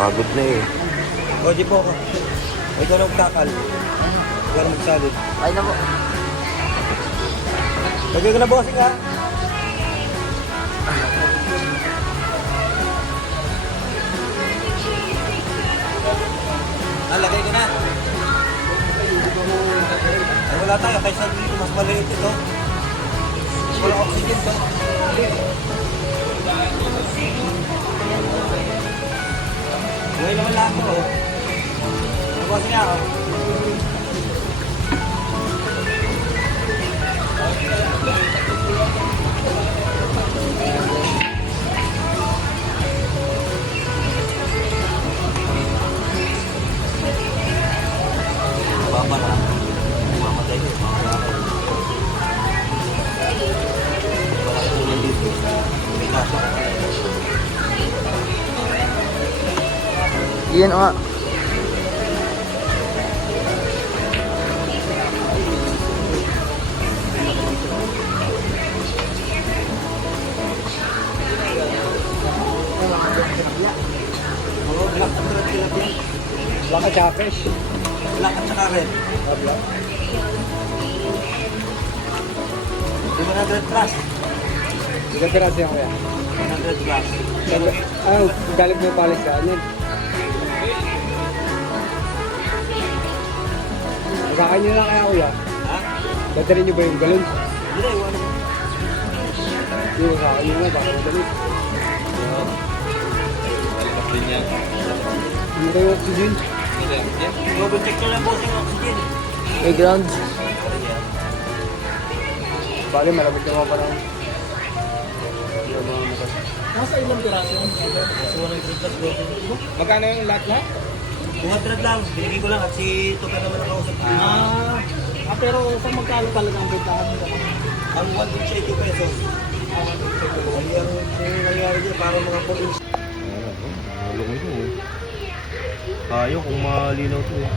Pagod na eh. O, di po ako. Ikaw na magkakal. Ikaw na magsalid. Ay na po. Lagay ko na bossing ha. Lagay ko na. Ay, wala tayo. Kaysa dito, mas maliit ito. Wala oxygen to. Ngayon naman lang ako. Bossing ha. Baba na. Mamatay ko. Wala ko na dito. May kaso. Iyan nga. Black at saka fish. Black at saka red. Black. 100 plus. Ilang piraso yan kuya? 100 plus. Ano, galing mo palis ka? Ano? Masakain nyo lang kaya kuya? Ha? Dadalhin nyo ba yung galon? Hindi, wala. Hindi, masakain nyo nga, baka yung galon. Ano kayo oxygen? Double check nyo lang bossing oxygen. May ground. Bali, malamig naman pa lang. Nasa ilang piraso yan? Nasa 100 plus bossing. Magkano yung lahat? 200 lang. Binigay ko lang at si Tuka naman ang kausap. Pero sa magkano talaga ang bentahan nila? Ang 180 pesos. Ay, ang nangyari dyan, parang mga 4 inch. Malungay mo eh. Ayaw kung malinaw to eh.